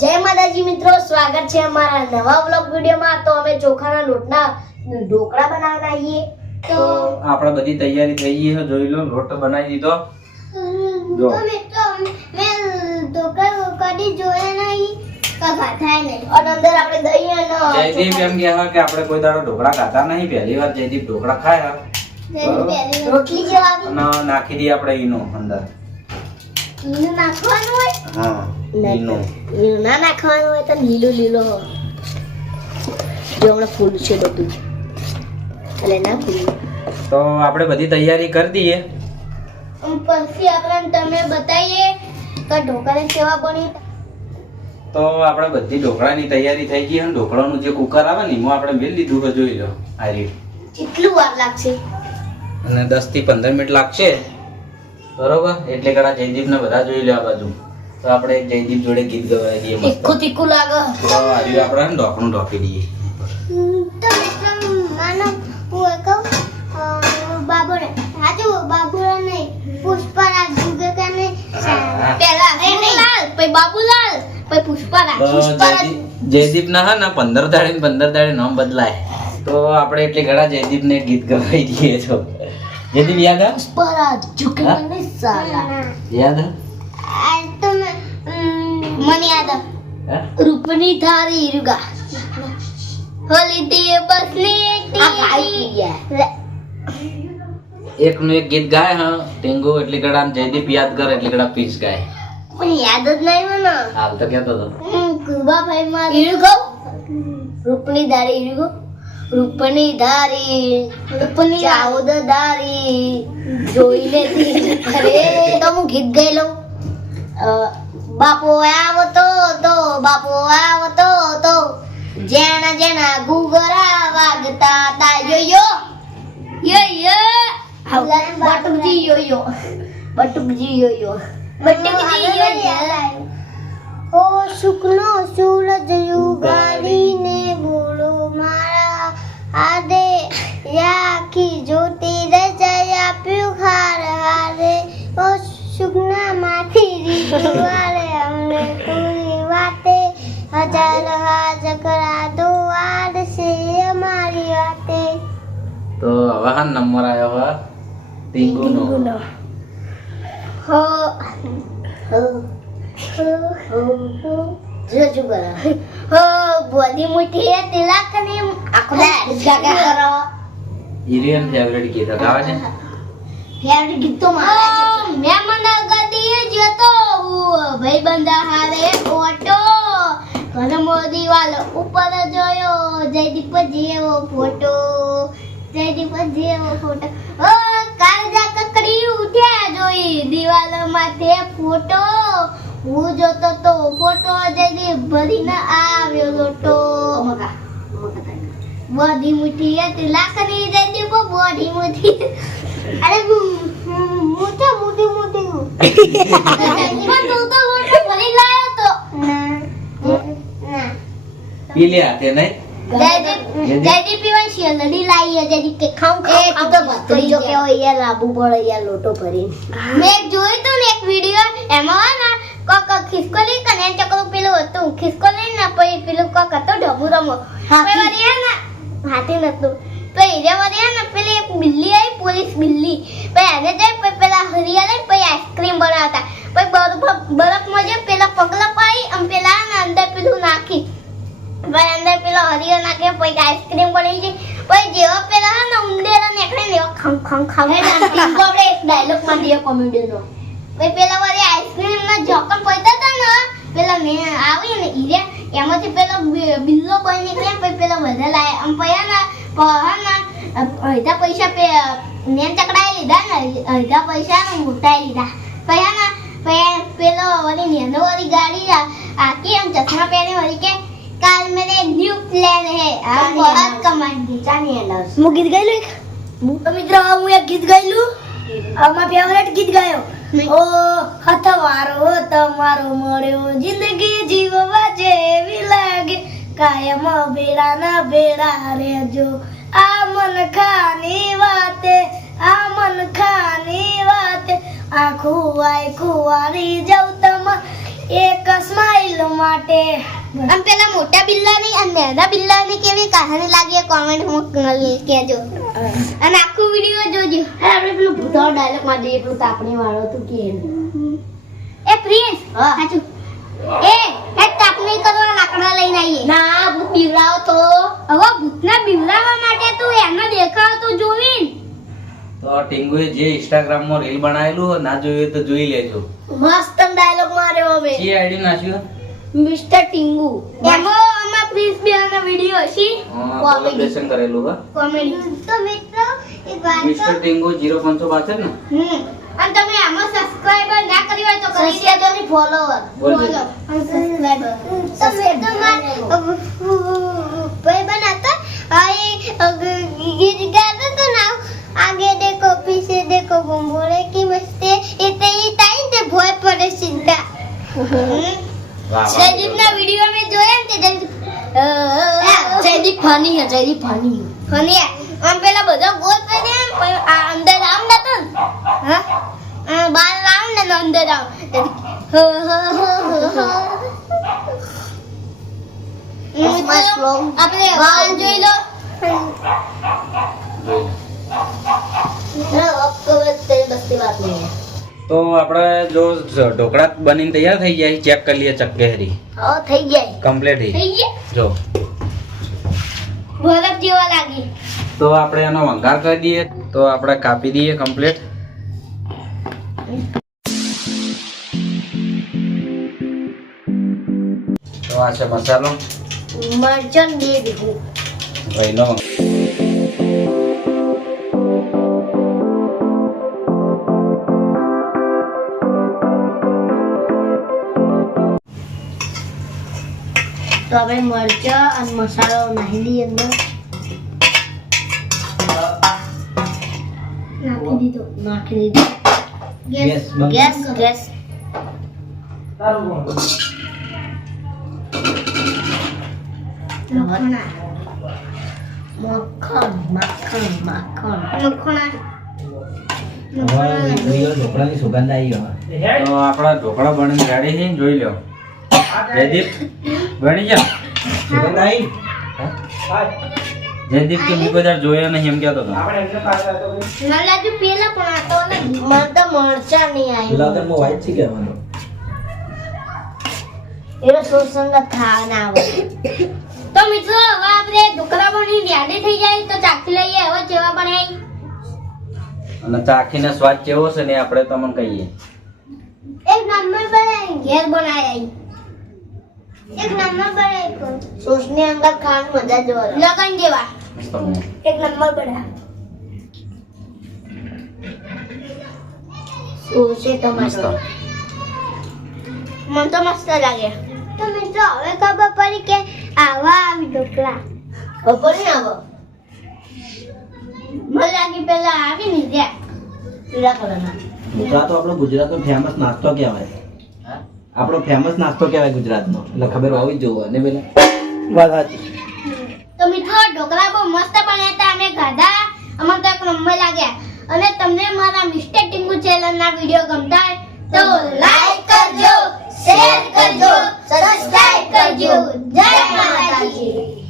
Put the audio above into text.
જય માતાજી મિત્રો સ્વાગત છે અમારા નવા વ્લોગ વિડીયોમાં. તો અમે ચોખાના લોટના ઢોકળા બનાવવાના છીએ. તો આપણે બધી તૈયારી થઈ ગઈ છે જોઈ લો લોટ બનાવી દીધો. જો. મિત્રો મેં ઢોકળા કદી જોયા નહીં તો ખાધા નહીં. અને અંદર આપણે દહીં અને જયદીપ એમ કહેવા કે આપણે કોઈ દાડો ઢોકળા ખાતા નહીં. પહેલી વાર જયદીપ ઢોકળા ખાયા. નાખી દઈએ આપણે ઈનો અંદર. નાખવાનું હોય? હા લીલું ના. નાખવાનું હોય તો લીલું લીલું. હોય. જો હમણાં ફૂલ છે બધું. એટલે ના ફૂલ. તો આપણે બધી તૈયારી કરી દઈએ. પછી આપણે તમે બતાવીએ કે ઢોકળા કેવા બની. તો આપણે બધી ઢોકળાની તૈયારી થઈ ગઈ અને ઢોકળાનું જે કુકર આવે ને એમાં આપણે મેળ લીધું છે જોઈ લો આ રીત. કેટલું વાર લાગશે? અને દસથી પંદર મિનિટ લાગશે. બરોબર? એટલે કરા જયદીપ ને બધા જોઈ લે આ બાજુ. તો આપણે જયદીપ જોડે ગીત ગવાઈ દઈએ તીખું તીખું લાગે. તો આજે આપણે ઢોકણું ઢોકી દઈએ. તો મિત્રો માનો હું કહું અ, હાજુ બાબુરે નહીં પુષ્પરાજ જુગેકાને પહેલા બાબુલાલ પછી બાબુલાલ પછી પુષ્પારાજ. તો જયદીપ ના હા ના પંદર દાડે ને પંદર દાડે નામ બદલાય. તો આપણે એટલે ઘણા જયદીપ ને ગીત ગવાઈ દઈએ તો જયદીપ યાદ આ પુષ્પારાજ ઝુકે હા? મને સાલા યાદ આ? આ તો મેં, ઉમ, મને યાદ આવે. હા? રૂપની થારી રૂગા હોલી બસની આ એક નું એક ગીત ગાય હા ટેંગો એટલે કડા જયદીપ યાદ કરે એટલે કડા પીસ ગાય પણ યાદ જ નહીં મને હાલ તો કેતો હતો કુબા ભાઈ માં ઈરું ગો રૂપની દારી ઈરું કહું રૂપની ધારી રૂપની ચાઉદ ધારી જોઈને કરે તો હું ગીત ગાઈ લઉં. બાપો આવતો તો બાપો આવતો તો જેણા જેણા ગુગરા વાગતા તા. યો યો. બટુકજી યો યો. બટુકજી યો યો. બટુકજી યો યો. ઓ સુખનો સૂરજ યુગાડીને બોલો. મારા આદે યાખી જ્યોતિ રચાઈ આપ્યું ખાર હારે ઓ સુખના માથી રીતવારે અમને પૂરી વાતે હજાર હાજ કરા દો આડ છે અમારી વાતે તો હવે હા નંબર આવ્યો હવે ટીંગુ નો હો હો હો હો હો બોડી મુઠી એ તિલક ને આખો જાગા કરો ઇરિયન ફેવરેટ ગીત ગાવા છે ફેવરિટ ગીત તો મારા છે મેં મને ગદી જતો ભાઈ બંધા હારે ફોટો ઘર મોદી વાલો ઉપર જોયો જયદીપ જેવો ફોટો જયદીપ જેવો ફોટો ઓ કાળજા કકડી ઉઠ્યા જોઈ દિવાલ માથે ફોટો હું જોતો તો ફોટો જયદીપ ભરીને આવ્યો લોટો. મગા મગા બોડી મુઠી હતી લાકડી જયદીપ બોડી મુઠી અરે મોટા મોટી મોટી પણ તું તો લોટો ભરી લાયો તો. ના ના. પી લે નહીં? જયદીપ જયદીપ. છે લડી લાવી જયદીપ કે ખાઉં ખાઉં તું તો ભત્રીજો કેવો યાર લાંબુ પડે યાર લોટો ભરી મેં એક જોયું તો ને એક વિડિયો એમાં ને કોક ખિસકોલી કને એન ચકલું પેલું હતું ખિસકોલી ને પછી પેલું કોક હતો ઢબુ રમો હાથી. પછી વળી હે ને હાથી નતું તો એને વળી હે ને પેલી એક બિલ્લી આવી પોલીસ બિલ્લી પછી એને જઈ પછી પેલા હરિયા લઈ પછી આઈસ્ક્રીમ બનાવતા પછી બરફ બરફમાં જે પેલા પગલા પાડી અને પેલા હે ને અંદર પેલું નાખી પછી અંદર પેલો હરિયો નાખે પછી આઈસ્ક્રીમ બની ગઈ પછી જેવો પેલા હે ને ઉંદેરા નીકળે ને એવો ખમ ખમ ખમ આપણે એક ડાયલોગમાં દઈએ કોમેડી નો પછી પેલા વાળી આઈસ્ક્રીમ ના જોકર પડતા હતા ને પેલા મેં આવી ને ઈરે એમાંથી પેલો બિલ્લો બની નીકળે પછી પેલો બધા લાય આમ પૈયા ના અડધા પૈસા પે મેં ચકડાઈ લીધા ને અડધા પૈસા ને મોટાઈ લીધા. પૈયા ના પયા પેલો વળી નેનો વાળી ગાડી આખી આમ ચશ્મા પહેરી વળી કે કાલ મેરે ન્યુ પ્લાન હે. આ બહુત કમાएंगे ચાની એન્ડર હું ગીત ગાયેલું એક? તો મિત્રો હું એક ગીત ગાયેલું મારા ફેવરેટ ગીત ગાયો. ઓ હથવારો તમારો મળ્યો. જિંદગી જીવવા જેવી લાગે. કાયમ ભેળા ના ભેળા રેજો આ મન ખાની વાતે આ મન ખાની વાતે. આખું આખું વારી જાઉં તમાર એક સ્માઈલ માટે. આમ પેલા મોટા બિલ્લાની અને નાના બિલ્લાની કેવી કહાની લાગી કોમેન્ટ કહેજો. અને આખું વીડિયો જોજો. આપણે પેલું ભૂતાળો ડાયલોગમાં જઈએ પેલું તાપણી વાળો તું કે. એ પ્રિન્સ સાચું એ એ તાપણી કરવા લાકડા લઈને આવીએ. ના ભૂત બીવડાવો તો. હવે ભૂતના બીવડાવવા માટે તું એનો દેખાવ તો જોવીન તો ટીંગુએ જે ઇન્સ્ટાગ્રામમાં રીલ બનાવેલું હોય, ના જોયું તો જોઈ લેજો. મસ્ત ડાયલોગ માર્યો હવે. જે આઈડી નાખ્યો? મિસ્ટર ટીંગુ. એમાં આમાં પ્રિન્સ બેનો વીડિયો છે કોલેબ્રેશન કરેલું હોય કોમેડી તો મિત્રો એક વાત મિસ્ટર ટીંગુ જીરો પાંચસો પાછળ ને? હમ. અને તમે આમાં સબસ્ક્રાઇબર ના કરી હોય તો કરી દેજો ને ફોલોવર બોલો સબસ્ક્રાઇબર સબસ્ક્રાઇબર ભાઈ બનાતા आई गिर गया तो ना आगे देखो पीछे देखो घूम बोले कि मस्ते इतने ही टाइम से भोय पड़े चिंता संदीप ना वीडियो में जो है ते संदीप फनी है संदीप फनी फनी है हम पहला बजा गोल पे ने अंदर आम ना तो हां बाल and on तो जो ढोकड़ा बनी तैयार थी जाए चेक कर लिया चक्के हरी। कंप्लीट ही। जो। तो आप वंगार कर दिए तो आप कापी તો આ છે મસાલો? મરચન બે ભેગું ભાઈનો તો આપણે મરચા અને મસાલો નાખી દઈએ અંદર. નાખી દીધો. નાખી દીધું. ગેસ. ગેસ ગેસ મખણા મક્ખણ માખણ માખણ મખણા ઢોકળાની સુગંધ આવી હવે તો આપણા ઢોકળા બની રેડી છે જોઈ લો જયદીપ બની જા સુગંધ આવી જયદીપ કે હું કદાચ જોયો નહીં એમ કહેતો હતો મને પેલા પણ આ તો મને તો મરચા નહીં આવી ગુલાબજામુન white છે કહેવાનું? એનો સુસંગત આવે. તો મિત્રો હવે આપણે ઢોકળા બની રેડી થઈ જાય તો ચાખી લઈએ. હવે કેવા બનાય અને ચાખીને સ્વાદ કેવો છે ને આપણે તમને કહીએ. એક નંબર બનાય ઘેર બનાય એક નંબર બનાય સોસની અંદર ખાવાની મજા જ આવે લગન જેવા. એક નંબર બના સોસે મસ્ત. મન મને તો મસ્ત લાગે. તો મિત્રો હવે ખબર બપોર આવો. મને પેલા આવી ને ત્યાં પીળા કલરના. તો આપણો ગુજરાતનો ફેમસ નાસ્તો કહેવાય. આપણો ફેમસ નાસ્તો કહેવાય ગુજરાતનો. એટલે ખબર હોવી જોઈએ ને પેલા વાત સાચી. તો મિત્રો ઢોકળા બહુ મસ્ત બન્યા હતા. અમે ખાધા. અમાર તો એક નંબર લાગ્યા. અને તમને મારા મિસ્ટેક ટીંગુ ચેનલના વીડિયો ગમતા હોય તો લાઈક કરજો શેર કરજો સબસ્ક્રાઇબ કરજો. જય માતાજી.